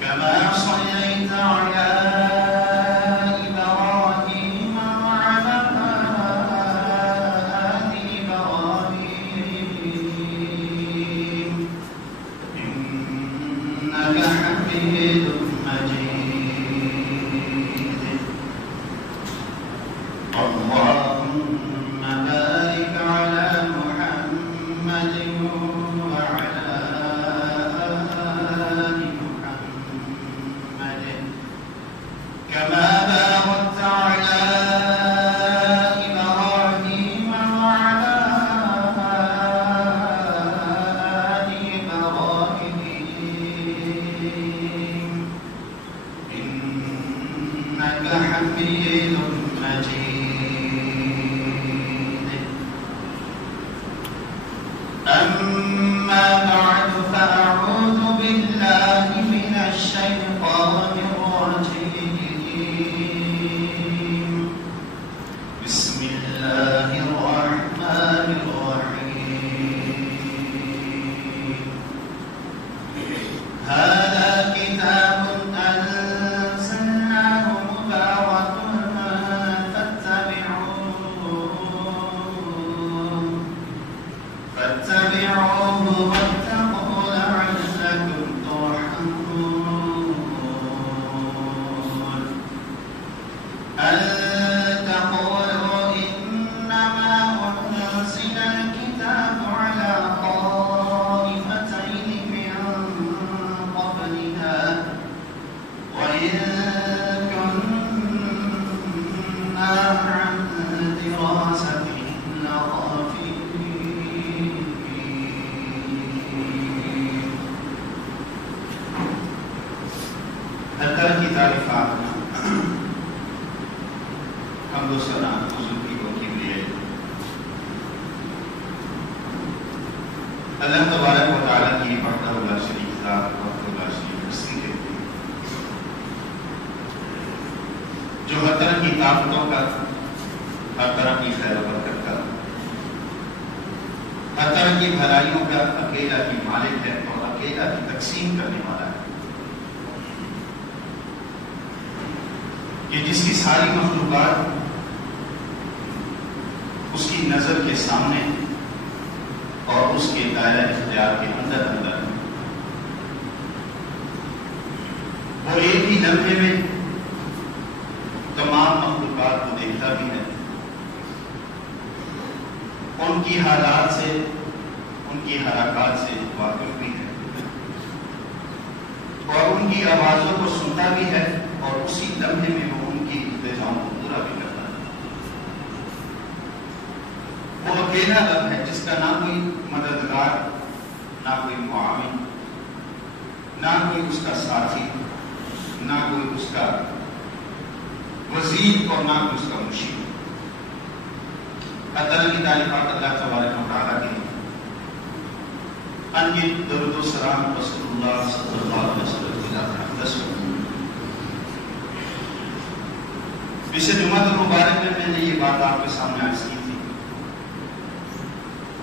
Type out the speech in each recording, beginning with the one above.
كما صليت على بارك على محمد وعلى آل محمد كما باركت على إبراهيم وعلى آل إبراهيم إنك حميد مجيد. أما بعد فأعوذ بالله من الشيطان الرجيم. بسم الله الرحمن الرحيم. هذا كتاب أنزلناه مبارك فاتبعوه واتقوا لعلكم ترحمون. أن تقولوا إنما أنزل الكتاب على طائفتين من قبلنا وإن كنا عن دراستهم لغافلين. حتیٰ کی تعریفات حمد و ثنا حضور کی کو لیے اللہ تبارک و تعالیٰ کی وحدہ لا شریک ذات وحدہ لا شریک ہستی ہے جو ہر طرح کی طاقتوں کا، ہر طرح کی خیر و برکت کا، ہر طرح کی بھلائیوں کا اکیلا ہی مالک ہے اور اکیلا ہی تقسیم کرنے والا ہے، کہ جس کی ساری مخلوقات اس کی نظر کے سامنے اور اس کے دائرہ اختیار کے اندر ہے۔ وہ ایک ہی لمحے میں تمام مخلوقات کو دیکھتا بھی ہے، ان کی حالات سے، ان کی حرکات سے واقف بھی ہے، اور ان کی آوازوں کو سنتا بھی ہے، اور اسی لمحے میں وہ ان کی انتظام کو پورا بھی کرتا ہے۔ وہ اکیلا رب ہے جس کا نہ کوئی مددگار، نہ کوئی معاون، نہ کوئی اس کا ساتھی، نہ کوئی اس کا وزیر اور نہ کوئی اس کا مشیر۔ اللہ کی تعریفات اللہ تبارک و تعالیٰ کی، ان کی درود و سلام رسول اللہ صلی اللہ علیہ وسلم کی پچھلے جمعہ المبارک میں نے یہ بات آپ کے سامنے عرض کی تھی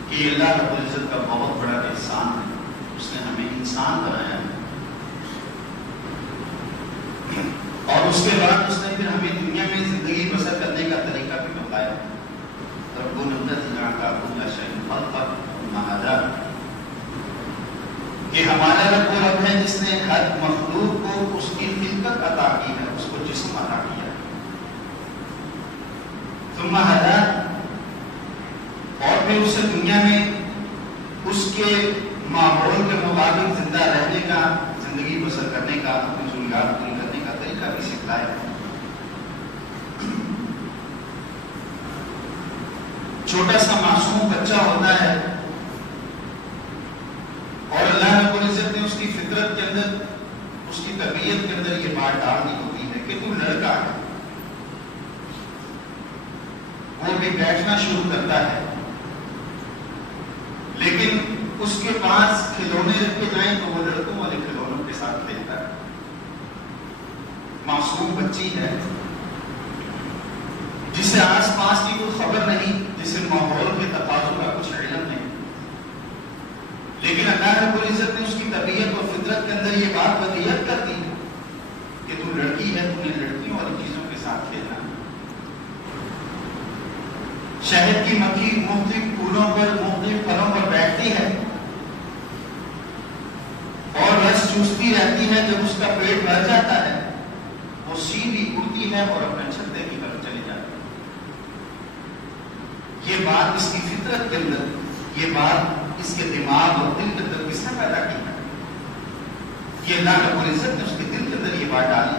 کہ اللہ رب العزت کا بہت بڑا احسان ہے، اس نے ہمیں انسان بنایا ہے، اور اس کے بعد اس نے پھر ہمیں دنیا میں زندگی بسر کرنے کا طریقہ بھی بتایا۔ کہ ہمارا رب وہ رب ہے جس نے ہر مخلوق کو اس کی خلقت عطا کی ہے، اس کو جسم عطا کیا ہے، ثم ہدا، اور پھر اسے دنیا میں اس کے ماحول کے مطابق زندہ رہنے کا، زندگی بسر کرنے کا، اپنی ضروریات پوری کرنے کا طریقہ بھی سکھلایا۔ چھوٹا سا معصوم بچہ ہوتا ہے اور اللہ رب العزت نے اس کی فطرت کے اندر، اس کی طبیعت کے اندر یہ بات ڈالنی ہوتی ہے کہ تو لڑکا ہے، وہ بھی بیٹھنا شروع کرتا ہے، لیکن اس کے پاس کھلونے رکھے جائیں تو وہ لڑکوں والے کھلونوں کے ساتھ کھیلتا ہے۔ معصوم بچی ہے جسے آس پاس کی کوئی خبر نہیں، جسے ماحول کے تقاضوں کا کچھ علم نہیں، لیکن اللہ رب العزت نے اس کی طبیعت اور فطرت کے اندر یہ بات وضعیت کر دی کہ تو لڑکی ہے، تمہیں لڑکیوں والی چیزوں کے ساتھ کھیلنا ہے۔ شہد کی مکھی مختلف پھولوں پر، مختلف پھلوں پر بیٹھتی ہے اور رس چوستی رہتی ہے، جب اس کا پیٹ بھر جاتا ہے وہ سیدھی اڑتی ہے اور اپنے چھتے کی طرف چلی جاتی ہے۔ یہ بات اس کی فطرت کے اندر، یہ بات اس کے دماغ اور دل کے اندر کس نے پیدا کی ہے؟ یہ اللہ رب العزت نے اس کے دل کے اندر یہ بات ڈالی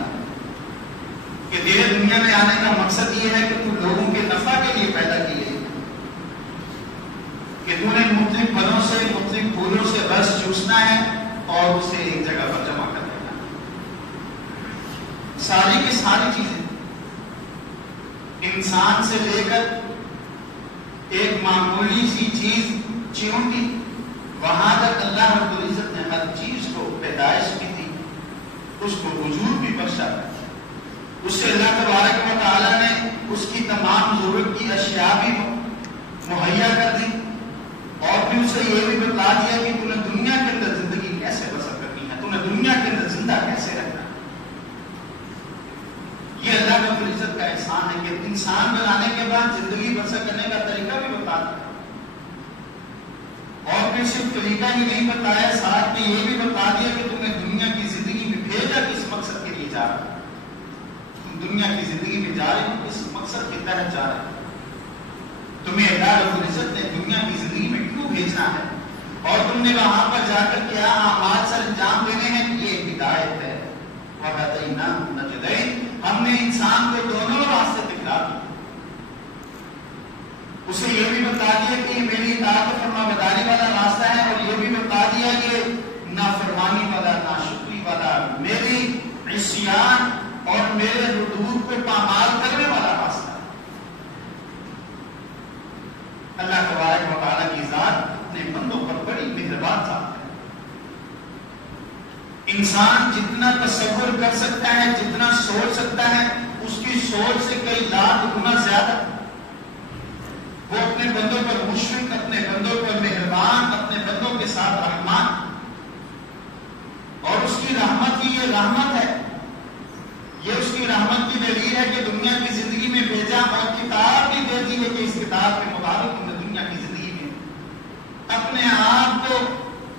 کہ تیرے دنیا میں آنے کا مقصد یہ ہے کہ تو لوگوں کے نفع کے لیے پیدا کی ہے، کہ تو نے مختلف پھلوں سے مختلف پھولوں سے رس چوسنا ہے اور اسے ایک جگہ پر جمع کر دینا۔ ساری کی ساری چیزیں انسان سے لے کر ایک معمولی سی چیز چیونٹی، وہاں تک اللہ رب العزت نے ہر چیز کو پیدائش کی تھی، اس کو وجود بھی بخشا تھا، اس سے اللہ تبارک و تعالیٰ نے اس کی تمام ضرورت کی اشیاء بھی مہیا کر دی، اور پھر اسے یہ بھی بتا دیا کہ تم نے دنیا کے اندر زندگی کیسے بسر کرنی ہے، تم نے دنیا کے اندر زندہ کیسے رہنا ہے۔ یہ اللہ رب العزت کا احسان ہے کہ انسان بنانے کے بعد زندگی بسر کرنے کا طریقہ بھی بتا دیا، اور پھر صرف طریقہ ہی نہیں بتایا، ساتھ میں یہ بھی بتا دیا کہ تمہیں دنیا کی زندگی میں بھیجا کس مقصد کے لیے جا رہا ہے، تم دنیا کی زندگی میں جا رہے ہو کس مقصد کے تحت جا رہے ہو، تمہیں اللہ رب العزت نے دنیا کی زندگی میں کیوں بھیجنا ہے، اور تم نے وہاں پر جا کر کیا اعمال سر انجام دینے ہیں، یہ ہدایت ہے۔ وَهَدَيْنَاهُ النَّجْدَيْنِ، ہم نے انسان کو دونوں راستے دکھلا دیے، اسے یہ بھی بتا دیا کہ یہ میری اطاعت و فرما برداری والا راستہ ہے، اور یہ بھی بتا دیا کہ نافرمانی والا، ناشکری والا، میری عصیان اور میرے حدود کو پامال کرنے والا راستہ ہے۔ اللہ تبارک و تعالیٰ کی ذات اپنے بندوں پر بڑی مہربان ذات ہے۔ انسان جتنا تصور کر سکتا ہے، جتنا سوچ سکتا ہے، اس کی سوچ سے کئی لاکھ گنا زیادہ وہ اپنے بندوں پر مشفق، اپنے بندوں پر مہربان، اپنے بندوں کے ساتھ رحمان، اور اس کی رحمت ہی یہ رحمت ہے، یہ اس کی رحمت کی دلیل ہے کہ دنیا کی زندگی میں بھیجا، اور کتاب بھی دے دی ہے کہ اس کتاب کے مطابق تم نے دنیا کی زندگی میں اپنے آپ کو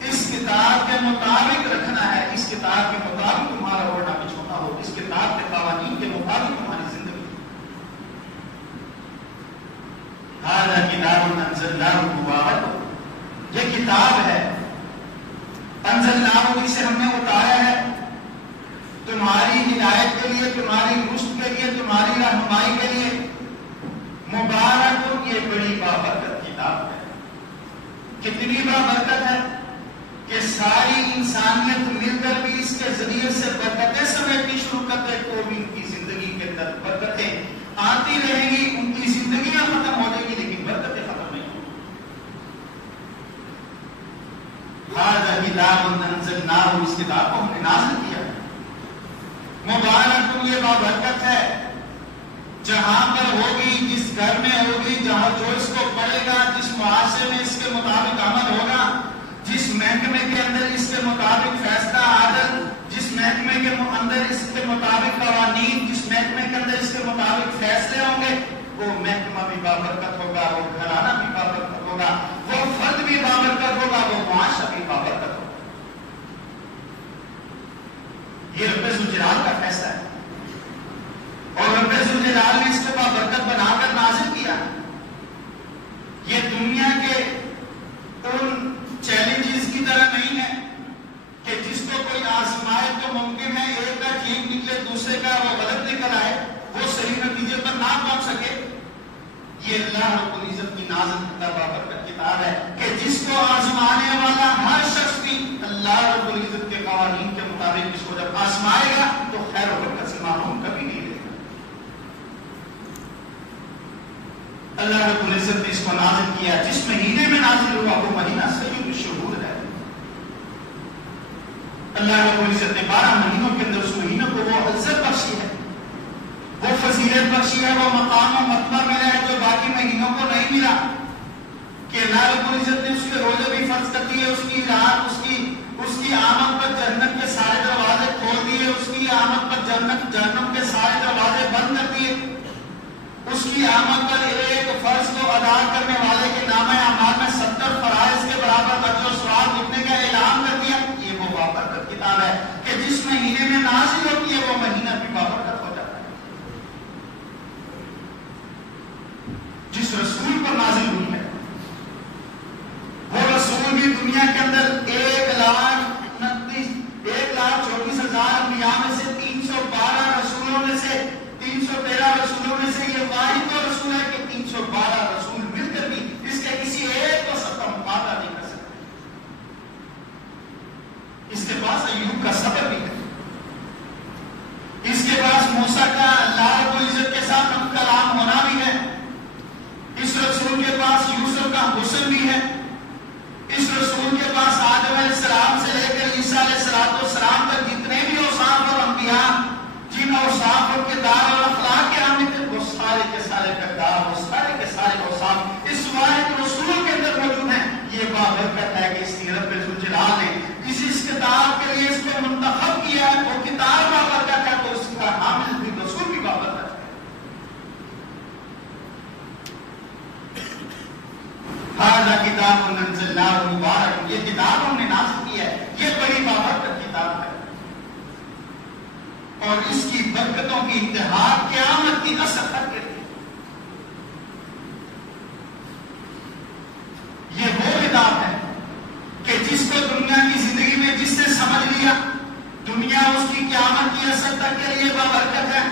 اس کتاب کے مطابق رکھنا ہے، اس کتاب کے مطابق تمہارا اوڑھنا بچھونا ہو، اس کتاب کے قوانین کے مطابق تمہاری زندگی۔ ھذا کتاب انزلناہ مبارک، یہ کتاب ہے، انزلناہ جسے ہم نے اتارا ہے تمہاری ہدایت کے لیے، تمہاری رشد کے لیے، تمہاری رہنمائی کے لیے، مبارک، یہ بڑی بابرکت کتاب ہے۔ کتنی بابرکت ہے کہ ساری انسانیت مل کر بھی اس کے ذریعے سے برکتیں سمیٹنی شروع کر دے تو بھی ان کی زندگی کے اندر برکتیں آتی رہیں گی، ان کی زندگیاں ختم ہو جائیں گی لیکن برکتیں ختم نہیں ہوں گی۔ ھذا کتاب انزلناہ، اس کتاب کو ہم نے نازل کیا ہے، مبارک، یہ بابرکت ہے، جہاں پر ہوگی، جس گھر میں ہوگی، جہاں جو اس کو پڑھے گا، جس معاشرے میں اس کے مطابق عمل ہوگا، جس محکمے کے اندر اس کے مطابق فیصلہ عادل، جس محکمے کے اندر اس کے مطابق قوانین، جس محکمے کے اندر اس کے مطابق فیصلے ہوں گے، وہ محکمہ بھی بابرکت ہوگا، وہ گھرانہ بھی بابرکت ہوگا، وہ فرد بھی بابرکت ہوگا، وہ معاشرہ بھی بابرکت ہوگا۔ یہ رب ذوالجلال کا فیصلہ ہے، اور رب ذوالجلال نے اس کو بابرکت بنا کر نازل کیا۔ یہ دنیا کے ان چیلنجز کی طرح نہیں ہے کہ جس کو کوئی آزمائے تو ممکن ہے ایک کا ٹھیک نکلے، دوسرے کا وہ غلط نکل آئے، وہ صحیح نتیجے پر نہ پہنچ سکے۔ یہ اللہ رب العزت کی نازل کردہ بابرکت کتاب ہے کہ جس کو آزمانے والا ہر شخص بھی اللہ رب العزت کے قوانین کے مطابق اس کو جب آزمائے گا تو خیر و برکت سے محروم کبھی نہیں رہے گا۔ اللہ رب العزت نے اس کو نازل کیا، جس مہینے میں نازل ہوا وہ مہینہ سید الشہور ہے۔ اللہ رب العزت نے 12 مہینوں کے اندر اس مہینوں کو وہ عزت بخشی ہے، وہ فضیلت بخشی ہے، وہ مقام و مرتبہ ملا ہے جو باقی مہینوں کو نہیں ملا، کہ اللہ رب العزت نے اس کے روزے بھی فرض کر دیے، اس کی رات، اس کی آمد پر جنت کے سارے دروازے کھول دیے، اس کی آمد پر جہنم کے سارے دروازے بند کر دیے، اس کی آمد پر ایک فرض کو ادا کرنے والے کے نامہ اعمال میں 70 فرائض کے برابر اجر و ثواب لکھنے کا اعلان کر دیا۔ یہ وہ بابرکت کتاب ہے کہ جس مہینے میں نازل ہوتی ہے وہ مہینہ بھی بابرکت ہو جاتا ہے، جس رسول پر نازل دنیا کے اندر 1,34,000 انبیاء میں سے 312 رسولوں میں سے 313 رسولوں میں سے یہ واحد تو رسول ہے کہ 312 رسول مل کر بھی اس کے کسی ایک کو سب کا مقابلہ نہیں کر سکتے. اس کے پاس ایوب کا صبر بھی ہے, اس کے پاس موسیٰ کا اللہ رب العزت کے ساتھ ہم کلام ہونا بھی ہے, اس رسول کے پاس یوسف کا حسن بھی ہے, اس رسول کے پاس آدم علیہ السلام سے لے کر عیسیٰ علیہ السلام تک جتنے بھی اوصاف اور انبیاء جن اوصاف اور کردار اور اخلاق کے حامل تھے وہ سارے کے سارے کردار اور سارے کے سارے اوصاف اس واحد رسول کے اندر موجود ہیں. یہ بابرکت ہے کہ اس سیرت پہ ذوالجلال نے اس کتاب کے لیے اس کو منتخب کیا ہے. وہ کتاب بابرکت ہے تو اس کا حامل بھی رسول بھی بابرکت ہے. هذا کتاب انزلناه مبارک, یہ کتاب ہم نے نازل کی ہے, یہ بڑی بابرکت کتاب ہے اور اس کی برکتوں کی انتہا قیامت کی اثر تک ہے. یہ وہ کتاب ہے کہ جس کو دنیا کی زندگی میں جس نے سمجھ لیا دنیا اس کی قیامت کی اثر تک کے لیے بابرکت ہے,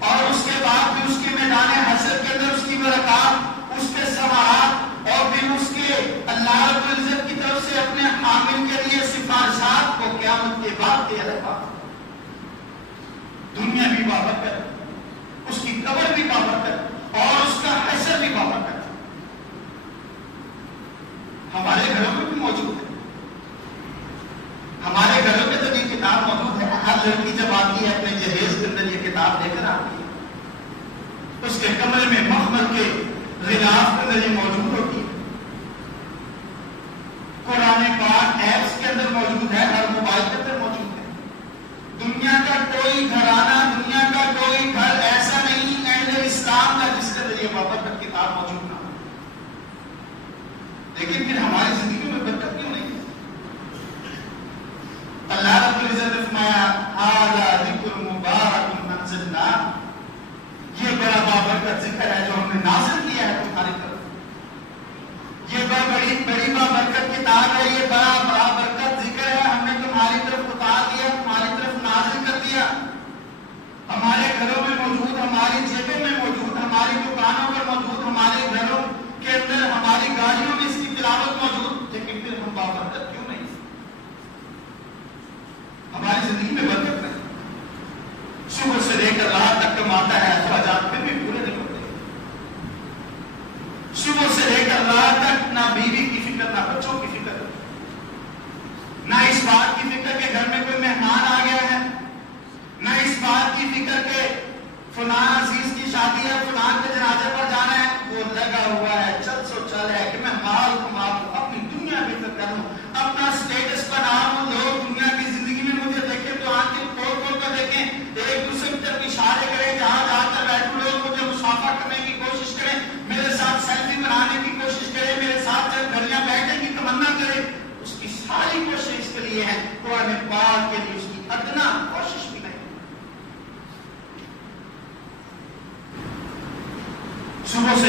اور اس کے بعد بھی اس کے میدان حشر کے اندر اس کی برکات, اس کے ثمرات اور پھر اس کے اللہ رب العزت کی طرف سے اپنے حامل کے لیے سفارشات کو قیامت کے بعد دے رہا. دنیا بھی بابرکت, اس کی قبر بھی بابرکت اور اس کا حشر بھی بابرکت. ہمارے گھروں میں بھی موجود ہے, ہمارے گھروں میں تو یہ کتاب موجود ہے. ہر لڑکی جب آتی ہے اپنے جہیز کے اندر یہ کتاب لے کر آتی ہے, اس کے کمرے میں مخمل کے غلاف کے اندر یہ موجود ہوتی ہے. قرآن پاک ایپس کے اندر موجود ہے, ہر موبائل کے اندر موجود ہے. دنیا کا کوئی گھرانہ, دنیا کا کوئی گھر ایسا نہیں اہل اسلام کا جس کے اندر یہ بابرکت کتاب موجود نہ ہو. لیکن پھر ہماری زندگی میں برکت کیوں نہیں ہے؟ اللہ رب العزت نے فرمایا هذا ذکر مبارک انزلناه, یہ بڑا بابرکت ذکر ہے جو ہم نے نازل کیا ہے تمہاری طرف. یہ بڑی بابرکت کتاب ہے, یہ بڑا برکت ذکر ہے, ہم نے تمہاری طرف اتار دیا, تمہاری طرف نازل کر دیا. ہمارے گھروں میں موجود, ہماری جیبوں میں موجود, ہماری دکانوں پر موجود, ہمارے گھروں کے اندر ہماری گاڑیوں میں اس کی تلاوت موجود. لیکن پھر ہم بابرکت کیوں نہیں؟ ہماری زندگی میں برکت نہیں. صبح سے لے کر رات تک کماتا ہے اخراجات پھر بھی پورے نہیں ہوتے. صبح سے لے کر رات تک نہ بیوی کی فکر, نہ بچوں کی فکر, نہ اس بات کی فکر کہ گھر میں کوئی مہمان آ گیا ہے, نہ اس بات کی فکر کہ فلاں عزیز کی شادی ہے, فلاں کے جنازے پر جانا ہے. وہ لگا ہوا ہے, چل سو چل ہے کہ میں مال کماؤں, اپنی دنیا فکر کروں, اپنا اسٹیٹس بناؤں. لوگ دنیا کی زندگی میں مجھے دیکھیں تو آنکھیں کھول کھول کر دیکھیں, ایک دوسرے کی طرف اشارے کریں, جہاں جا کر بیٹھوں لوگ مجھے مصافحہ کرنے کی کوشش کریں, میرے ساتھ سیلفی بنانے کی کوشش کریں, میرے ساتھ جب گھڑیاں بیٹھنے کی تمنا کریں. اس کی ساری کوشش اس کے لیے ہے, قرآن پاک کے لیے اس کی ادنا کوشش بھی نہیں. صبح سے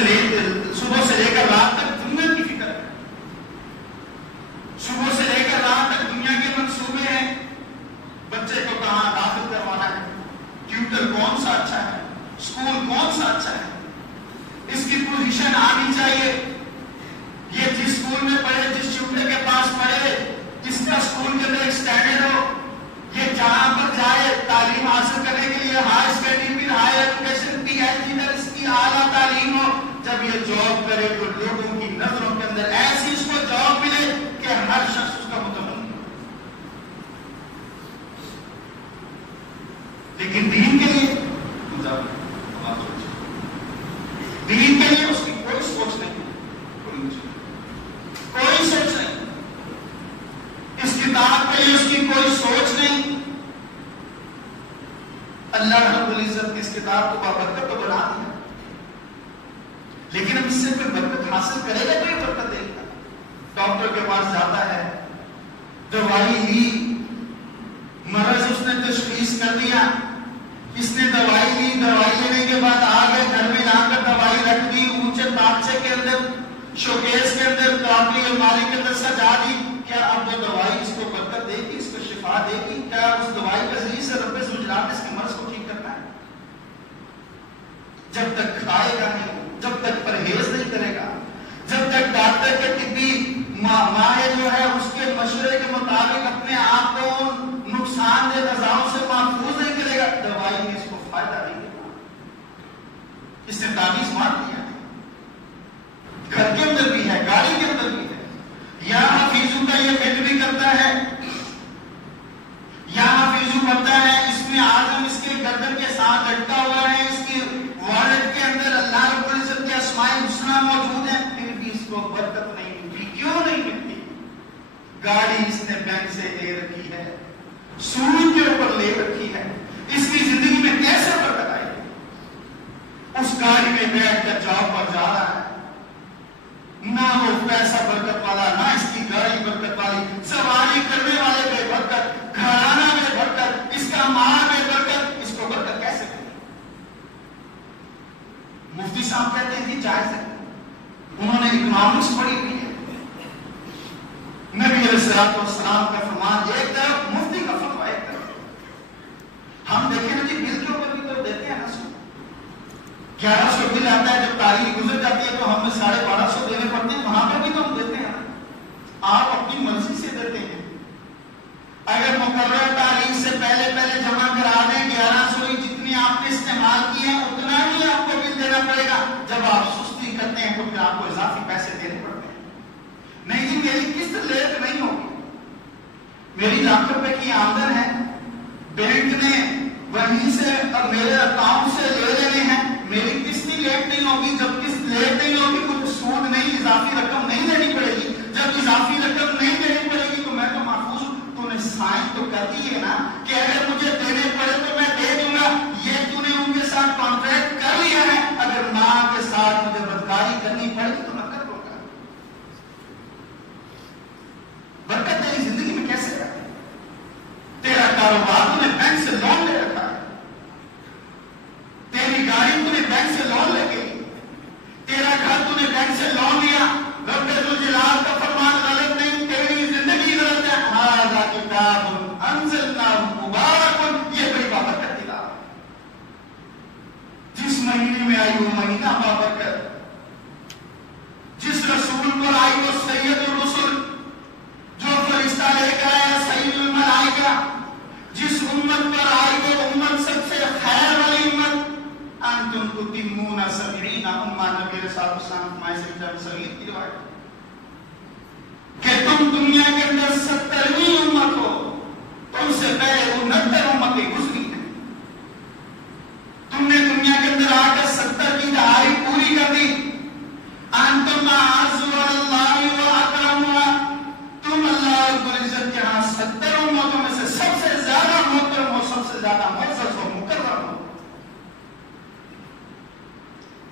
لے کر رات تک دنیا کی فکر ہے, صبح سے لے کر رات تک دنیا کے منصوبے ہیں. بچے کو کہاں داخل کروانا ہے, ٹیوٹر کون سا اچھا ہے, اسکول کون سا اچھا ہے, اس کی پوزیشن آنی چاہیے, یہ جس اسکول میں پڑھے, جس ٹیوٹر کے پاس پڑھے, جس کا اسکول کے اندر ایک اسٹینڈرڈ ہو, یہ جہاں پر جائے تعلیم حاصل کرنے کے لیے ہائی اسٹڈی پھر high education P H D تک اس کی اعلیٰ تعلیم ہو. جب یہ جاب کرے تو لوگوں کی نظروں کے اندر ایسی اس کو جاب ملے کہ ہر شخص اس کا متمن. لیکن دین کے لیے اس کی کوئی سوچ نہیں, کوئی سوچ نہیں. اس کتاب کے لیے اس کی کوئی سوچ نہیں. اللہ رب العزت نے اس کتاب کو بابرکت تو بنا دیا, لیکن اب اس سے کوئی برکت حاصل کرے گا, کوئی برکت دے گا. ڈاکٹر کے پاس جاتا ہے, دوائی لی, مرض اس نے تشخیص کر دیا, اس نے دوائی لی, دوائی لینے کے بعد آ گئے گھر میں لا کر دوائی رکھ دی, اونچے تاکچے کے اندر, شوکیس کے اندر, کاپی الماری کے اندر سجا دی. کیا اب وہ دوائی اس کو برکت دے گی، اس کو شفا دے گی؟ کیا اس دوائی کے ذریعے سے رب ذوالجلال اس کے مرض کو ٹھیک کرتا ہے؟ جب تک کھائے گا نہیں، جب تک پرہیز نہیں کرے گا، جب تک ڈاکٹر کے طبی ماہر جو ہے اس کے مشورے کے مطابق اپنے آپ کو نقصان دہ غذاؤں سے محفوظ نہیں کرے گا، دوائی میں اس کو فائدہ نہیں دے گا۔ اس نے تعویذ مار دیا ہے، گھر کے اندر بھی ہے، گاڑی کے اندر بھی ہے، یہاں فیزو کا یہ فٹ بھی کرتا ہے، یہاں فیزو کرتا ہے، اس میں آدم اس کے گردن کے ساتھ لٹکا ہوا ہے، اس کی والٹ کے اندر اللہ رب العزت کے اسماء الحسنی موجود ہیں، پھر بھی اس کو برکت نہیں ملتی۔ کیوں نہیں ملتی؟ گاڑی اس نے بینک سے لے رکھی ہے، سود کے اوپر لے رکھی ہے، اس کی زندگی میں کیسے برکت آئے گی؟ اس گاڑی میں بیٹھ کر جاب پر جا رہا ہے، نہ وہ پیسہ برکت والا، نہ اس کی گاڑی برکت والی، سواری کرنے والے بے برکت، گھرانہ بے برکت، اس کا مال بے برکت، اس کو برکت کیسے ملے؟ مفتی صاحب کہتے ہیں کہ جائز ہے، انہوں نے اکنامکس پڑھی ہوئی ہے، نبی علیہ السلام کا فرمان ایک طرف، مفتی کا فتویٰ ایک طرف۔ ہم دیکھیں نا جی بل کے اوپر بھی تو دیتے ہیں نا، 1100 بل آتا ہے، جب تاریخ گزر جاتی ہے تو ہمیں 1250 دینے پڑتے ہیں، وہاں پر بھی تو ہم دیتے ہیں نا، آپ اپنی مرضی سے دیتے ہیں۔ اگر مقررہ تاریخ سے پہلے جمع کرا دیں 1100 ہی جتنی آپ نے استعمال کی ہے اتنا ہی آپ کو بل دینا پڑے گا، جب آپ سستی کرتے ہیں تو پھر آپ کو اضافی پیسے دینے پڑتے ہیں۔ نہیں جی میری قسط لیٹ نہیں ہوگی، میری لاکھ روپے کی آمدن ہے، بینک نے وہیں سے اور میرے اکاؤنٹ سے لے لینے ہیں، میری قسط لیٹ نہیں ہوگی۔ جب قسط لیٹ نہیں ہوگی کچھ سود نہیں، اضافی رقم نہیں دینی پڑے گی، جب اضافی رقم نہیں دینی پڑے گی تو میں تو محفوظ ہوں۔ تو نے سائن تو کر دی ہے نا کہ اگر مجھے دینے پڑے تو میں دے دوں گا، یہ تو نے ان کے ساتھ کانٹریکٹ کر لیا ہے، اگر ماں کے ساتھ مجھے بدکاری کرنی پڑے گی تو میں کر دوں گا۔ برکت تیری زندگی میں کیسے ہے؟ تیرا کاروبار تو نے بینک سے لون لے رکھا ہے، تیری گاڑی تو نے بینک سے لون لے گئی، تیرا گھر تو نے بینک سے لون لیا۔ رب ذوالجلال کا فرمان غلط نہیں، تیری زندگی غلط ہے۔ ھذا کتاب انزلناہ مبارک، یہ بڑی بابرکت کتاب ہے، جس مہینے میں آئی وہ مہینہ بابرکت، جس رسول پر آئی وہ سید الرسل، جو فرشتہ لے کر آیا سید الملائکہ، جس امت پر آئی وہ امت سب سے خیر والی امت۔ انتم تتمون 70 امہ، نبی علیہ السلام فرمائے صغیر کی روایت کہ تم دنیا کے اندر 70ویں امت ہو، تم سے پہلے 69 امتیں گزری ہیں، تم نے دنیا کے اندر آ کر 70 کی دہائی پوری کر دی۔ انتم اعز اللہ واکرمها، تم اللہ رب العزت کے ہاں 70 امتوں میں سے سب سے زیادہ محترم ہو، سب سے زیادہ معزز ہو، مکرم ہو۔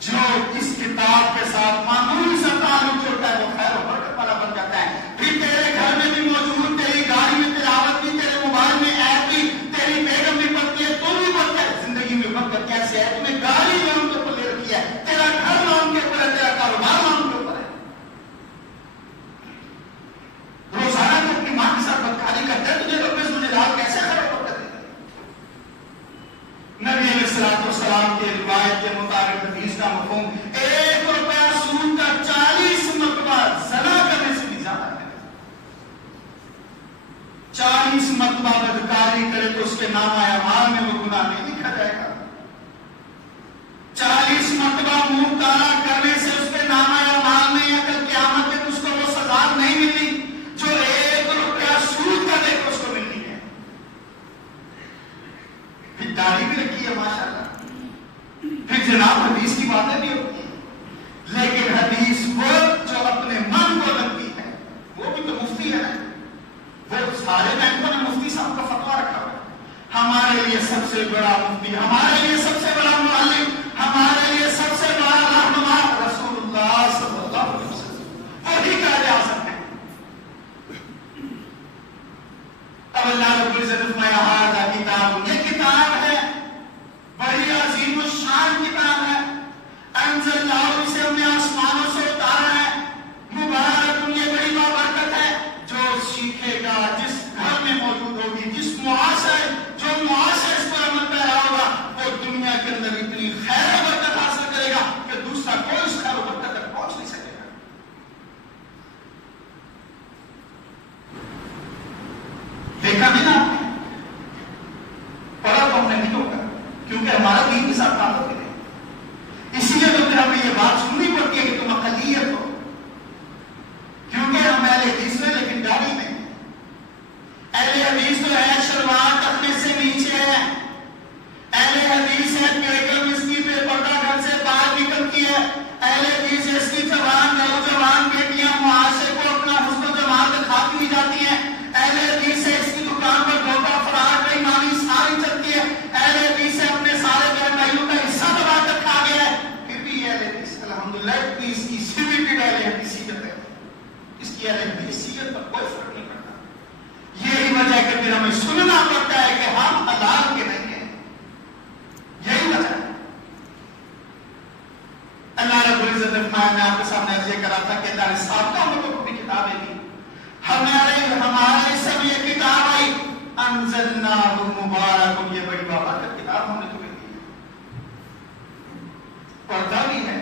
جو اس کتاب کے ساتھ معمولی سا تعلق ہوتا ہے وہ خیر و برکت والا بن جاتا ہے۔ پھر تیرے گھر میں بھی موجود، تیری گاڑی میں تلاوت بھی، تیرے موبائل میں ایپ بھی، تیری بیگم بھی پڑھتی ہے، تو بھی پڑھتا ہے۔ زندگی میں برکت کیسے ہے؟ تم نے گاڑی لون کے اوپر لے رکھی ہے، تیرا گھر لون کے اوپر ہے، تیرا کاروبار لون کے اوپر ہے۔ روزانہ تو اپنی ماں کے ساتھ بدکاری کرتا ہے، تجھے رب ذوالجلال کیسے خیر و برکت دیتا ہے؟ نبی علیہ السلام کے روایت کے مطابق حدیث کا مفہوم 1 روپیہ سود کا کی حیثیت پر کوئی فرق نہیں پڑتا. یہی وجہ ہے کہ پھر ہمیں سننا پڑتا ہے کہ ہم حلال کے نہیں ہیں. یہی وجہ ہے. اللہ رب العزت نے فرمایا, میں آپ کے سامنے عرض کرا تھا کہ اللہ نے سابقہ امتوں کو بھی کتابیں دی, ہمارے سب یہ کتاب آئی, انزلناہ مبارک, یہ بڑی بابرکت کتاب ہم نے تمہیں دی ہے. پردہ بھی ہے,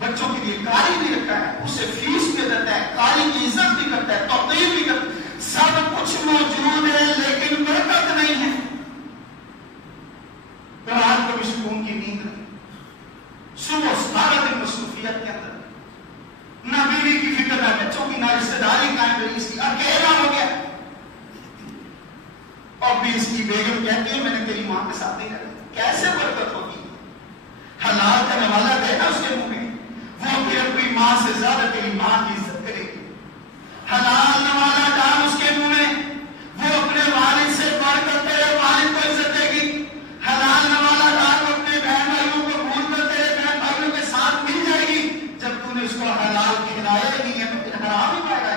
بچوں کے لیے قاری بھی رکھا ہے, اسے فیس بھی دیتا ہے, قاری کی عزت بھی کرتا ہے, توقیر بھی کرتا ہے, سب کچھ موجود ہے لیکن برکت نہیں ہے. رات کو بھی سکون کی نیند نہیں, صبح سارا دن مصروفیت کے اندر, نہ بیوی کی فکر, نہ بچوں کی, نہ رشتے داری قائم رہی, اس کی اکیلا ہو گیا. اور بھی اس کی بیگم کہتی ہے میں نے تیری ماں کے ساتھ نہیں رہا. کیسے برکت ہوگی؟ حلال کا نوالا دے نا اس کے منہ میں, وہ پھر اپنی ماں سے زیادہ تیری ماں کی عزت کرے گی. حلال نوالا ڈال اس کے منہ میں, وہ اپنے والد سے بڑھ کر تیرے والد کو عزت دے گی. حلال نوالا ڈال وہ اپنے بہن بھائیوں کو بھول کر تیرے بہن بھائیوں کے ساتھ مل جائے گی. جب تو نے اس کو حلال کھلایا ہی نہیں ہے تو پھر حرام ہی پائے گا.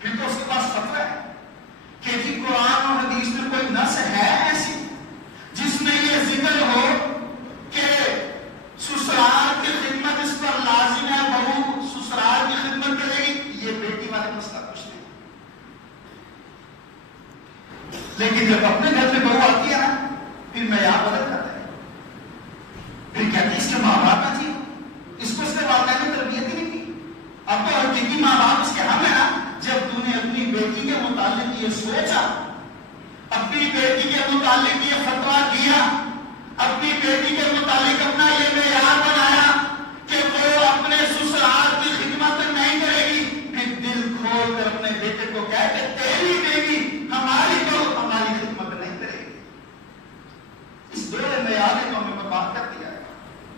پھر تو اس کے پاس فتویٰ ہے کہ جی قرآن اور حدیث میں کوئی نص ہے ایسی جس میں یہ ذکر ہو کہ سسرال کی خدمت اس پر لازم ہے, بہو سسرال کی خدمت کرے گی. یہ بیٹی والا مسئلہ کچھ نہیں. لیکن جب اپنے گھر میں بہو آتی ہے نا, پھر میں یہاں بدل کرتا ہے, پھر کہتی اس کے ماں باپ نہ تھی, اس کو اس کے والدین نے تربیت ہی نہیں کی. اب تو حقیقی ماں باپ اس کے ہم ہے نا. جب تو نے اپنی بیٹی کے متعلق یہ سوچا, اپنی بیٹی کے متعلق یہ فتویٰ دیا, اپنی بیٹی کے متعلق اپنا یہ معیار بنایا کہ وہ اپنے سسرال کی خدمت نہیں کرے گی, پھر دل کھول کر اپنے بیٹے کو کہہ کہ تیری بیٹی ہماری تو ہماری خدمت نہیں کرے گی. اس دور معیار نے تو ہمیں برباد کر دیا ہے.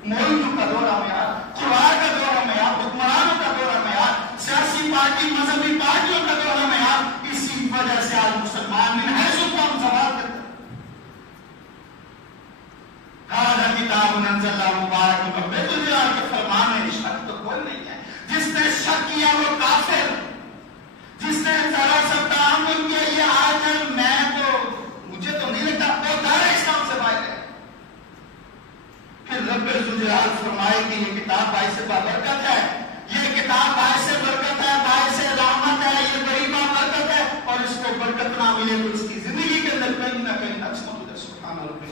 مولویوں کا دورہ معیار, قرآن کا دورہ معیار, حکمرانوں کا دورہ معیار, سیاسی پارٹی مذہبی پارٹیوں کا دورہ معیار. اسی وجہ سے آج مسلمان من حیث القوم سوال کرتے ہیں. ہذا کتاب انزلناہ مبارک, بالدلال کے فرمان میں شک تو کوئی نہیں ہے. جس نے شک کیا وہ کافر, جس نے ذرا سا تعامل کیا یہ آج ہے میں تو مجھے تو نہیں لگتا وہ دار اسلام سے باہر ہے. پھر رب ذوالجلال فرمائے کہ یہ کتاب باعث بابرکت ہے, یہ کتاب باعث برکت ہے, باعث رحمت ہے, یہ بڑی بابرکت ہے. اور اس کو برکت نہ ملے تو اس کی زندگی کے اندر کہیں نہ کہیں نقص موجود ہے. سبحان اللہ.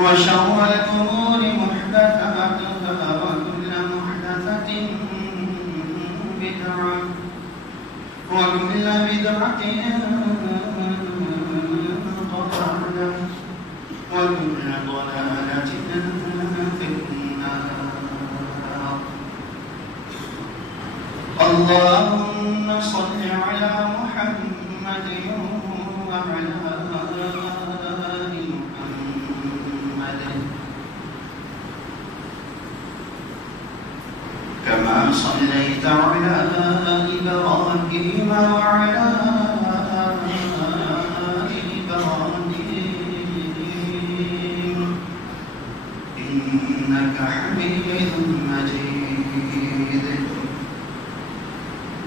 وشر الأمور محدثاتها وكل محدثة بدعة وكل بدعة ضلالة وكل ضلالة في النار. اللهم صل على محمد وعلى آل محمد كما صليت على إبراهيم وعلى آل إبراهيم إنك حميد مجيد.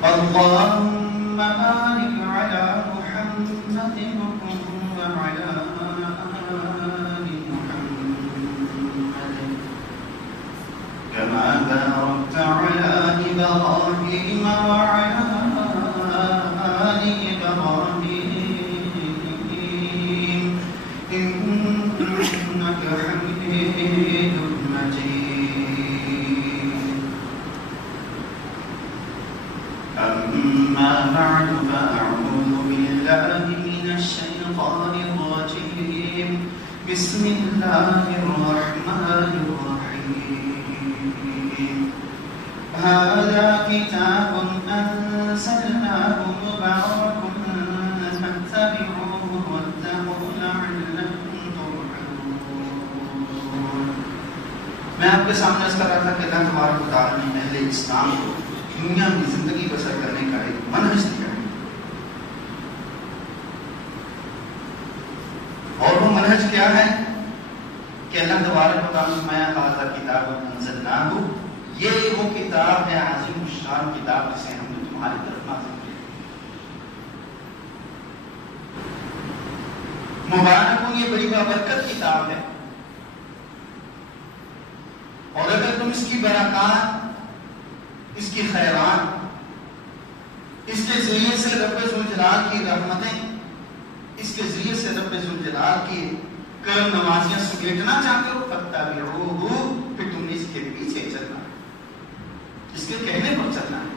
اللهم بارك على محمد وعلى آل محمد كما باركت على إبراهيم وعلى آل إبراهيم إنك حميد مجيد. أما بعد فأعوذ بالله من الشيطان الرجيم. بسم الله الرحمن الرحيم. هذا كتاب أنزلناه مبارك فاتبعوه واتقوا لعلكم ترحمون. میں آپ کے سامنے اس طرح تھا کہ اللہ تبارک و تعالیٰ نے اہل اسلام کو دنیا میں زندگی بسر کرنے کا ایک منہج دیا ہے، اور وہ منہج کیا ہے کہ اللہ تبارک و تعالیٰ نے فرمایا ھذا کتاب انزلناہ، یہ وہ کتاب ہے عظیم الشان کتاب جسے ہم نے تمہاری طرف نازل کیا. مبارک یہ بڑی بابرکت کتاب ہے، اور اگر تم اس کی برکات، اس کی خیرات، اس کے ذریعے سے رب ذوالجلال کی رحمتیں، اس کے ذریعے سے رب ذوالجلال کی کرم نوازیاں سمیٹنا چاہتے ہو فاتبعوہ، پھر تم نے اس کے پیچھے چلنا ہے، اس کے کہنے پر چلنا ہے.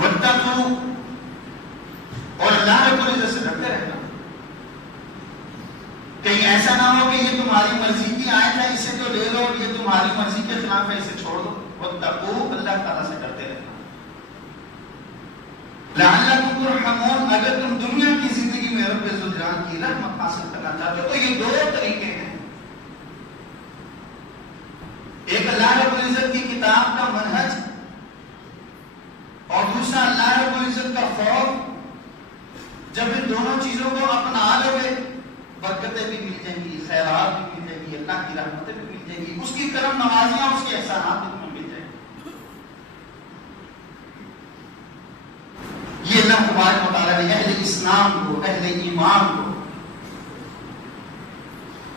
واتقوا، اور اللہ رب العزت سے ڈرتے رہنا. کہیں ایسا نہ ہو کہ یہ تمہاری مرضی کی آیت ہے اسے تو لے لو، اور یہ تمہاری مرضی کے خلاف ہے اسے چھوڑ دو. واتقوا، اللہ تعالیٰ سے ڈرتے رہنا. لعلکم ترحمون، اگر تم دنیا کی زندگی میں رب ذوالجلال کی رحمت حاصل کرنا چاہتے ہو تو یہ دو طریقے ہیں. ایک اللہ رب العزت کی کتاب کا منہج، اور دوسرا اللہ رب العزت کا خوف. جب ان دونوں چیزوں کو اپنا لو گے، برکتیں بھی مل جائیں گی، خیرات بھی مل جائیں گی، اللہ کی رحمتیں بھی مل جائیں گی، اس کی کرم نوازیاں، اس کے احسانات بھی تمہیں مل جائیں گے. یہ اللہ تبارک و تعالیٰ نے اہل اسلام کو، اہل ایمان کو،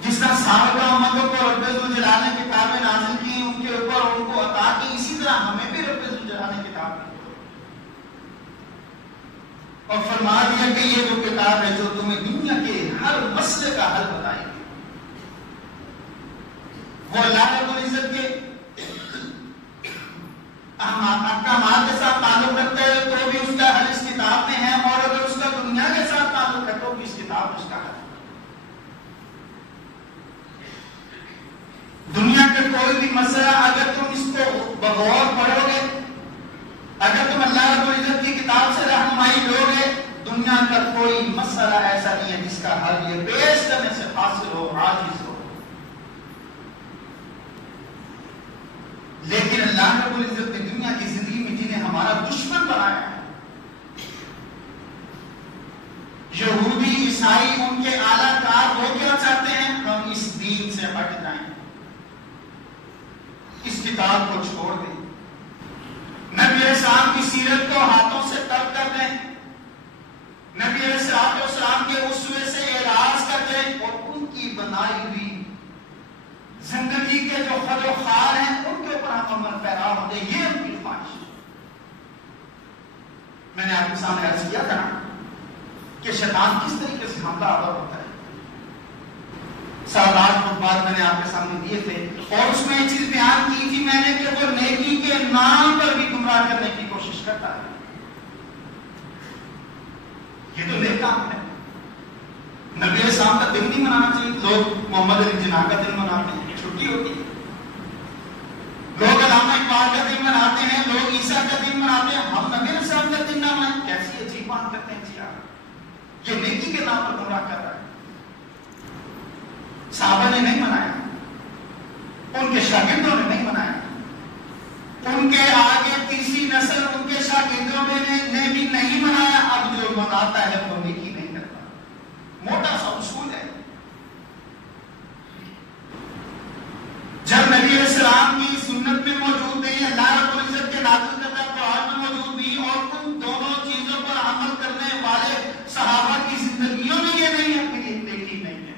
جس طرح سابقہ امتوں کو رب ذوالجلال نے کتابیں نازل کی ان کے اوپر ان کو عطا کی، اسی طرح ہمیں بھی رب ذوالجلال نے کتاب دی اور فرما دیا کہ یہ وہ کتاب ہے جو تمہیں دنیا کے ہر مسئلے کا حل بتائے گی. وہ اللہ رب العزت کے احکامات کے ساتھ تعلق رکھتا ہے تو بھی اس کا حل اس کتاب میں ہے، اور اگر اس کا دنیا کے ساتھ تعلق ہے تو بھی اس کتاب میں اس کا حل. دنیا کا کوئی بھی مسئلہ اگر تم اس کو بغور پڑھو گے، اگر تم اللہ رب العزت کی کتاب سے رہنمائی لو گے، دنیا کا کوئی مسئلہ ایسا نہیں ہے جس کا حل یہ پیش کرنے سے حاصل ہو، عاجز ہو. لیکن اللہ رب العزت نے دنیا کی زندگی میں جنہیں ہمارا دشمن بنایا ہے، یہودی عیسائی ان کے اعلیٰ کار، وہ کیا چاہتے ہیں؟ ہم اس دین سے ہٹ جائیں، اس کتاب کو چھوڑ دیں، نبی علیہ السلام کی سیرت کو ہاتھوں سے ترک کر دیں، نبی علیہ السلام کے اسوے سے اعراض کر دیں، اور ان کی بنائی ہوئی زندگی کے جو خد و خال ہیں ان کے اوپر ہم عمل پیرا ہو دیں. یہ ان کی خواہش. میں نے آپ کے سامنے عرض کیا تھا کہ شیطان کس طریقے سے حملہ آور ہوتا ہے. 7-8 خطبات میں نے آپ کے سامنے دیے تھے، اور اس میں ایک چیز بیان کی تھی میں نے کہ وہ نیکی کے نام پر بھی گمراہ کرنے کی کوشش کرتا ہے۔ یہ تو نیک کام ہے۔ نبی علیہ السلام کا دن نہیں منانا چاہیے، لوگ محمد علی جناح کا دن مناتے ہیں، چھٹی ہوتی ہے۔ لوگ علامہ اقبال کا دن مناتے ہیں، لوگ عیسیٰ کا دن مناتے ہیں، ہم نبی علیہ السلام کا دن نہ منائیں، کیسی عجیب بات کرتے ہیں جی آپ۔ یہ نیکی کے نام پر گمراہ کر رہا ہے۔ صحابہ نے نہیں منایا، ان کے شاگردوں نے نہیں منایا، ان کے آگے تیسری نسل ان کے شاگردوں نے بھی نہیں منایا۔ اب جو مناتا ہے وہ نیکی نہیں کرتا۔ موٹا سا اصول ہے۔ جب نبی علیہ السلام کی سنت میں موجود نہیں، اللہ رب العزت کے نازل کردہ قرآن میں موجود نہیں، اور ان دونوں چیزوں پر عمل کرنے والے صحابہ کی زندگیوں میں یہ نہیں ہے، پھر یہ نیکی نہیں ہے۔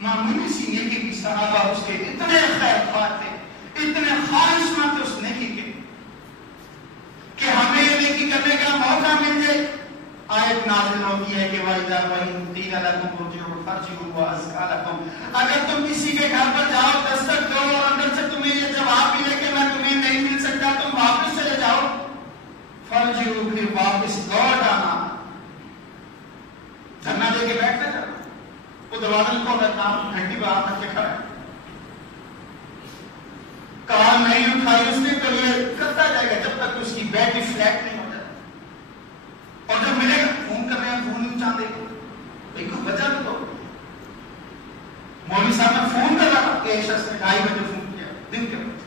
معمولی سی نیکی کی صحابہ اس کے اتنے خیرخواہ تھے، اتنے خواہش مند اس نیکی کے کہ ہمیں یہ نیکی کرنے کا موقع مل جائے۔ آیت نازل ہوتی ہے کہ وَإِذَا وَإِن قِيلَ لَكُمُ ارْجِعُوا فَارْجِعُوا وَأَزْكَىٰ لَكُمْ۔ اگر تم کسی کے گھر پر جاؤ، دستک دو اور اندر سے تمہیں یہ جواب ملے کہ میں تمہیں نہیں مل سکتا، تم واپس چلے جاؤ، فَارْجِعُوا، پھر واپس لوٹ آنا، دھرنا دے کے بیٹھ نہ جانا۔ وہ دروازہ نہیں کھول رہا، کام گھنٹی پہ ہاتھ رکھ کے کھڑا ہے، کام نہیں اٹھائی اس نے تو یہ کرتا جائے گا جب تک اس کی بیٹری فلیٹ نہیں ہو جاتی، اور جب ملے گا فون کر رہے ہیں، فون نہیں چاہتے بھائی کوئی وجہ بھی تو۔ مولوی صاحب نے فون کر رہا کہ شخص نے 2:30 بجے فون کیا دن کے وقت،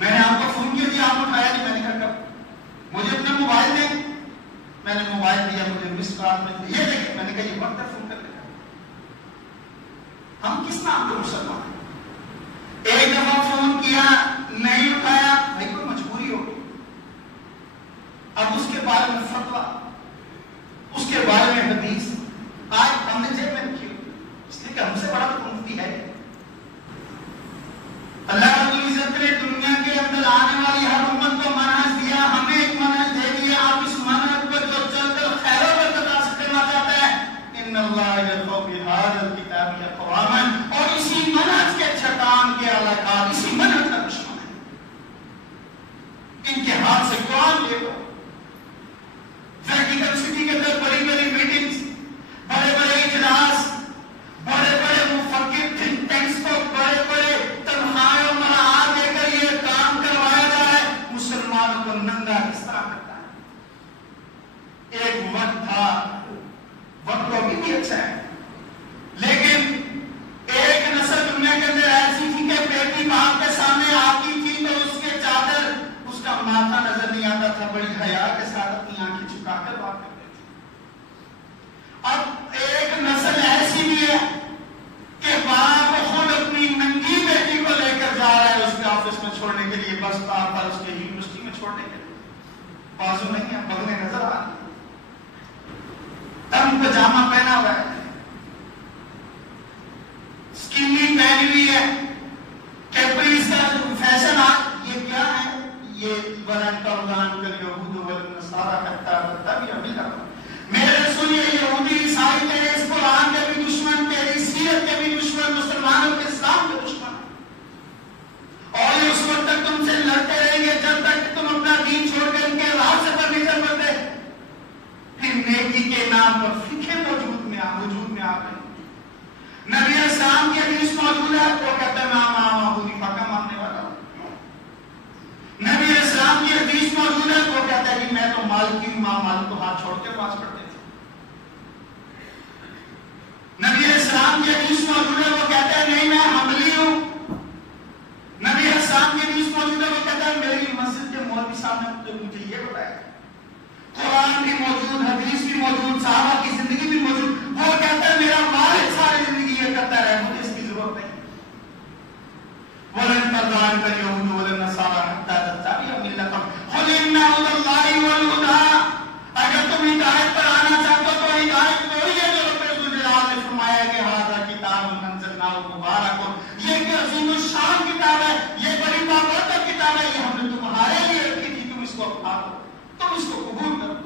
میں نے آپ کو فون کیا جی آپ اٹھایا نہیں، میں نے کہا کب، مجھے اپنا موبائل دیں، میں نے موبائل دیا، مجھے مس کال میں یہ دیکھیں، میں نے کہا یہ وقت ہے فون کر لے گا۔ ہم کس نام کے مسلمان ہیں؟ ایک دفعہ فون کیا نہیں اٹھایا، بھائی کوئی مجبوری ہوگی، اب اس کے بارے میں فتویٰ، اس کے بارے میں حدیث آج ہم نے جیب میں رکھی ہوئی، اس لیے کہ ہم سے بڑا تو مفتی ہے۔ اللہ رب العزت نے دنیا کے اندر آنے والی ہر امت کو منہج دیا، ہمیں ایک منہج دے دیا، آپ اس منہج پر جو چل کر خیر و برکت حاصل کرنا چاہتے ہیں، ان اللہ یرفع بہذا الکتاب اقواما، اور اسی منہج کے چھٹان کے علاقہ اسی منہج کا دشمن ہے۔ ان کے ہاتھ سے قرآن لے لو، ویٹیکن سٹی کے اندر بڑی بڑی میٹنگز، بڑے بڑے اجلاس، بڑے بڑے مفکر تھنک ٹینکس کو بڑے بڑے تنخواہیں اور مراعات دے کر یہ کام کروایا جائے، مسلمانوں کو ننگا کس طرح کرتا ہے۔ ایک وقت تھا، وقت تو ابھی بھی اچھا ہے، لیکن ایک نسل دنیا کے اندر ایسی تھی کہ بیٹی باپ کے سامنے آتی تھی تو اس کے چادر، اس کا ماتھا نظر نہیں آتا تھا، بڑی حیا کے ساتھ اپنی آنکھیں چکا کر بات کرتے تھے۔ اب ایک نسل ایسی بھی ہے کہ باپ خود اپنی ننگی بیٹی کو لے کر جا رہا ہے اس کے آفس میں چھوڑنے کے لیے، بس اسٹاپ پر، اس کے یونیورسٹی میں چھوڑنے کے لیے، بازو نہیں ہے، بغلیں نظر آ رہی ہیں، تنگ پجامہ پہنا ہوا ہے، سکینی پہنی ہوئی ہے، کیپریز کا فیشن آج یہ کیا ہے، یہ ولن ترضى عنك اليهود ولا النصارى حتى تتبع ملتهم۔ میرے رسول یہ یہودی عیسائی تیرے اس قرآن کے بھی دشمن، تیری سیرت کے بھی دشمن، مسلمانوں کے اسلام کے دشمن، اور یہ اس وقت تک تم سے لڑتے رہیں گے جب تک کہ تم اپنا دین چھوڑ کر ان کے راہ سے پر نہیں چل پڑتے۔ پھر نیکی کے نام پر فکر وجود میں آ گئی۔ نبی علیہ السلام کی حدیث موجود ہے، وہ کہتا ہے میں امام ابو حنیفہ کا ماننے والا ہوں۔ نبی علیہ السلام کی حدیث موجود ہے، وہ کہتا ہے کہ میں تو مالکی ہوں، امام مالک تو ہاتھ چھوڑ کے پاس پڑتے تھے۔ نبی علیہ السلام کی حدیث موجود ہے، وہ کہتا ہے نہیں میں حنبلی ہوں۔ نبی علیہ السلام کی حدیث موجود ہے، وہ کہتا ہے میری مسجد کے مولوی صاحب نے مجھے یہ بتایا۔ قرآن بھی موجود، حدیث بھی موجود، صحابہ کی زندگی بھی موجود، وہ کہتا ہے میرا والد ساری زندگی یہ کرتا رہا، مجھے اس کی ضرورت نہیں۔ وَلَن تَرْضَىٰ عَنكَ الْيَهُودُ وَلَا النَّصَارَىٰ حَتَّىٰ تَتَّبِعَ مِلَّتَهُمْ قُلْ إِنَّ هُدَى اللَّهِ وَالْهُدَىٰ۔ اگر تم ہدایت پر آنا چاہتے ہو تو ہدایت وہی ہے جو رب الجلال نے فرمایا کہ هَٰذَا كِتَابٌ أَنزَلْنَاهُ مُبَارَكٌ، یہ کہ عظیم الشان کتاب ہے، یہ بڑی بابرکت کتاب ہے، یہ ہم نے تمہارے لیے رکھی تھی، تم اس کو اپنا لو، تم اس کو قبول کرو۔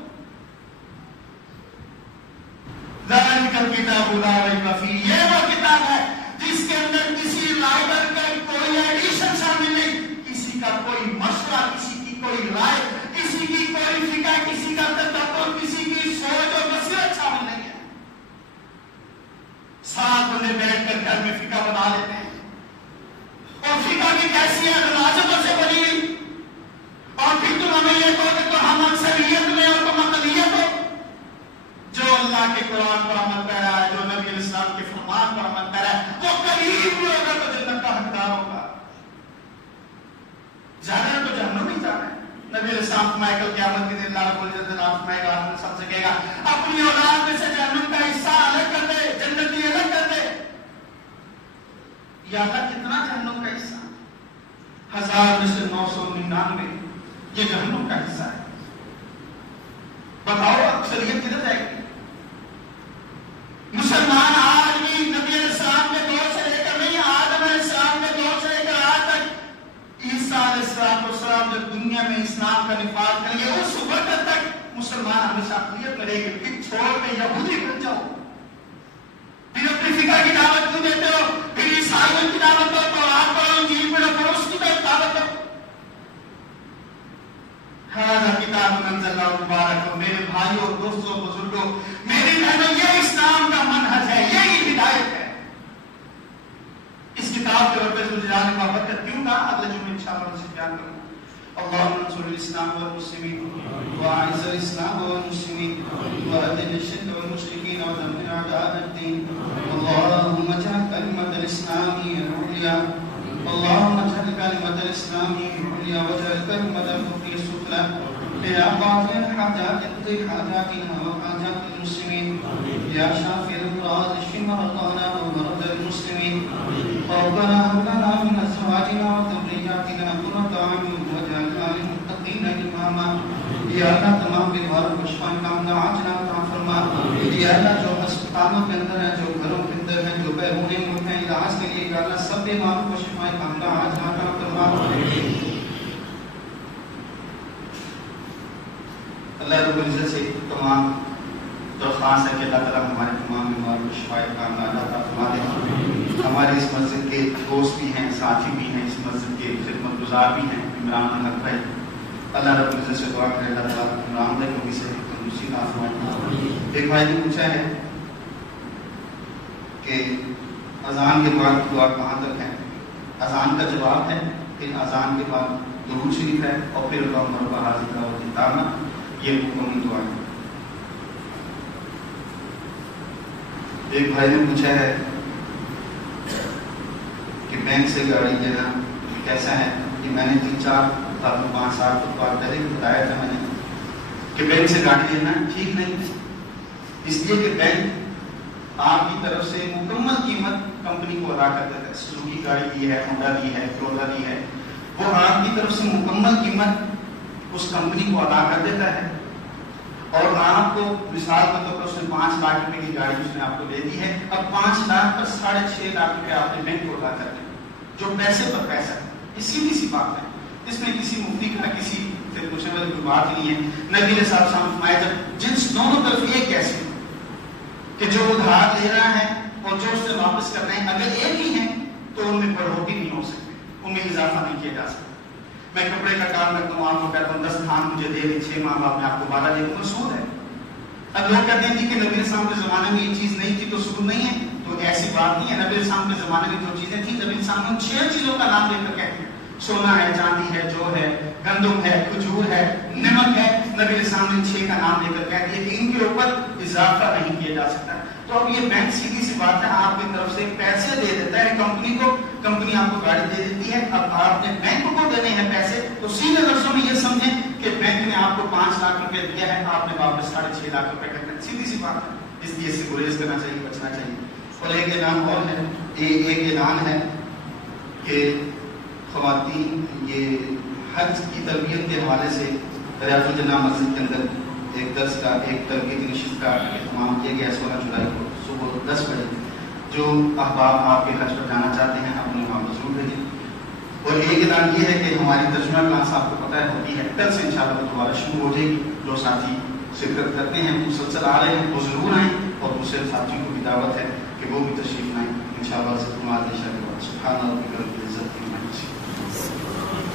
ذَلِكَ الْكِتَابُ لا ریب فیہ، یہ وہ کتاب ہے جس کے اندر کسی رائٹر کا کوئی ایڈیشن شامل نہیں، کسی کا کوئی مشورہ، کسی کی کوئی رائے، کسی کی کوئی فکر، کسی کا تدبر، کسی کی سوچ اور بصیرت شامل نہیں ہے۔ سات بندے بیٹھ کر گھر میں فکر بنا لیتے ہیں، اور فکر کی کیفیت لازموں سے بنی ہوئی، اور پھر تم ہمیں یہ کہو کہ تو ہم اکثریت میں اور تم اقلیت ہو۔ جو اللہ کے قرآن پر عمل کر رہا ہے، جو نبی علیہ السلام کے فرمان پر عمل کر رہا ہے، وہ قریب بھی ہوگا تو جنت کا حقدار ہوگا، جانا ہے تو جہنم نہیں جانا ہے۔ نبی علیہ السلام فرمائے کل قیامت کے دن اللہ رب العزت اللہ فرمائے گا، ہم سب سے کہے گا اپنی اولاد میں سے جہنم کا حصہ الگ کر دے، جنتی الگ کر دے۔ یا اللہ کتنا جہنم کا حصہ؟ 1000 میں سے 999 یہ جہنم کا حصہ ہے۔ بتاؤ اکثریت کدھر جائے گی؟ مسلمان آج بھی نبی علیہ السلام کے دور سے لے کر نہیں، آدم علیہ السلام کے دور سے لے کر آج تک عیسیٰ علیہ السلام جب دنیا میں اسلام کا نفاذ کریں گے اس وقت تک مسلمان ہمیشہ اقلیت میں رہے گی۔ پھر چھوڑ کے یہودی بن جاؤ، پھر اپنی فکر کی دعوت کیوں دیتے ہو؟ پھر عیسائیوں کی دعوت دو تو آپ پڑھو، انجیل پڑھو، پھر اس کی دعوت دو۔ ہاں کتاب انزلناہ مبارک، میرے بھائیوں اور دوستوں بزرگوں میری بہنوں، یہ اسلام کا منہج ہے، یہی ہدایت ہے۔ اس کتاب کے رب الجلال نے برکت کیوں کہا؟ اگلے جمعے انشاءاللہ میں سے بیان کروں گا۔ اللهم انصر الاسلام والمسلمين واعز الاسلام والمسلمين واذل الشرك والمشركين ودمر اعداء الدين اللهم اجعل كلمة الاسلام العليا اللهم اجعل كلمة الاسلام العليا واجعل كلمة الكفر السفلى يا قاضي الحاجات اقضي حاجاتنا وحاجات المسلمين يا شافي الامراض اشف مرضانا ومرضى المسلمين ربنا هب لنا من ازواجنا وذرياتنا قرة اعين واجعلنا للمتقين اماما یا اللہ تمام بیماروں کو شفا کاملہ عاجلہ عطا فرما۔ یا اللہ جو ہسپتالوں کے اندر ہیں، جو گھروں کے اندر ہیں، جو بیرون ملک ہیں علاج کے لیے، یا اللہ سب بیماروں کو شفا کاملہ عاجلہ عطا فرما۔ اللہ رب العزت سے تمام درخواست ہے کہ اللہ تعالیٰ ہمارے تمام بیماروں کو شفا کاملہ عطا فرما دے۔ ہمارے اس مسجد کے دوست بھی ہیں، ساتھی بھی ہیں، اس مسجد کے خدمت گزار بھی ہیں، عمران الحق بھائی، اللہ رب العزت سے دعا کرے اللہ تعالیٰ عمران بھائی کو بھی صحیح تندرستی عطا فرمائے۔ ایک بھائی نے پوچھا ہے کہ اذان کے بعد دعا کہاں تک ہے؟ اذان کا جواب ہے، پھر اذان کے بعد درود شریف ہے، اور پھر اللہم رب ھذہ الدعوۃ التامہ، یہ مکمل دعا ہے۔ ایک بھائی نے پوچھا ہے کہ بینک سے گاڑی لینا کیسا ہے؟ کہ میں نے 3-4 سال پہلے بتایا تھا میں نے کہ بینک سے گاڑی لینا ٹھیک نہیں، اس لیے کہ بینک آپ کی طرف سے مکمل قیمت کمپنی کو ادا کر دیتا ہے۔ سوزوکی گاڑی لی ہے، ہونڈا لی ہے، کرولا لی ہے، وہ آپ کی طرف سے مکمل قیمت اس کمپنی کو ادا کر دیتا ہے، اور آپ کو مثال کے طور پر اس نے 5 لاکھ روپے کی گاڑی اس نے آپ کو دے دی ہے، اب 5 لاکھ پر 6.5 لاکھ روپے آپ نے بینک کو ادا کر دیں، جو پیسے پر پیسہ ہے۔ یہ سیدھی سی بات ہے، اس میں کسی مفتی کا کسی سے پوچھنے والی کوئی بات نہیں ہے۔ نبی نے صاحب فرمایا جب جنس دونوں طرف ایک کیسے کہ جو ادھار لے رہا ہے اور جو اس سے واپس کر رہے ہیں اگر ایک ہی ہیں تو ان میں بڑھوتری نہیں ہو سکتی، ان میں اضافہ نہیں کیا جا سکتا۔ میں کپڑے کا کام کرتا ہوں، آپ کو کہتا ہوں 10 تھان مجھے دے دیں، 6 ماہ بعد میں آپ کو 12 دے دوں، سود ہے۔ اب لوگ کہتے ہیں کہ نبی السلام کے زمانے میں یہ چیز نہیں تھی تو سود نہیں ہے، تو ایسی بات نہیں ہے۔ نبی السلام کے زمانے میں جو چیزیں تھیں، نبی السلام نے 6 چیزوں کا نام لے کر کہتے ہیں، سونا ہے، چاندی ہے، جو ہے، گندم ہے، کھجور ہے، نمک ہے، نبی السلام نے 6 کا نام لے کر کہہ دیا کہ ان کے اوپر اضافہ نہیں کیا جا سکتا۔ تو اب یہ بینک سیدھی سی بات ہے، آپ کی طرف سے پیسے دے دیتا ہے کمپنی کو، کمپنی آپ کو گاڑی دے دیتی ہے، اب آپ نے بینک کو دینے ہیں پیسے، تو سیدھے لفظوں میں یہ سمجھیں کہ بینک نے آپ کو 5 لاکھ روپے دیا ہے، آپ نے واپس 6.5 لاکھ روپے کرنا ہے، سیدھی سی بات ہے۔ اس لیے اس سے گریز کرنا چاہیے، بچنا چاہیے۔ اور ایک اعلان اور ہے، ایک اعلان ہے کہ خواتین یہ حج کی تربیت کے حوالے سے ریاض الجنہ مسجد کے اندر ایک درس کا، ایک تربیتی نشست کا اہتمام کیا گیا 16 جولائی کو صبح 10 بجے۔ جو احباب آپ کے حج پر جانا چاہتے ہیں اپنے وہاں ضرور بھیجیں۔ اور ایک اعلان یہ ہے کہ ہماری ترجمہ کلاس آپ کو پتہ ہے ہوتی ہے، کل سے انشاءاللہ دوبارہ شروع ہو جائے گی۔ جو ساتھی شرکت کرتے ہیں، مسلسل آ رہے ہیں، وہ ضرور آئیں، اور دوسرے ساتھیوں کو بھی دعوت ہے کہ وہ بھی تشریف لائیں انشاءاللہ سے تمہارے شاء اللہ۔ سبحان ربک رب العزت عما یصفون۔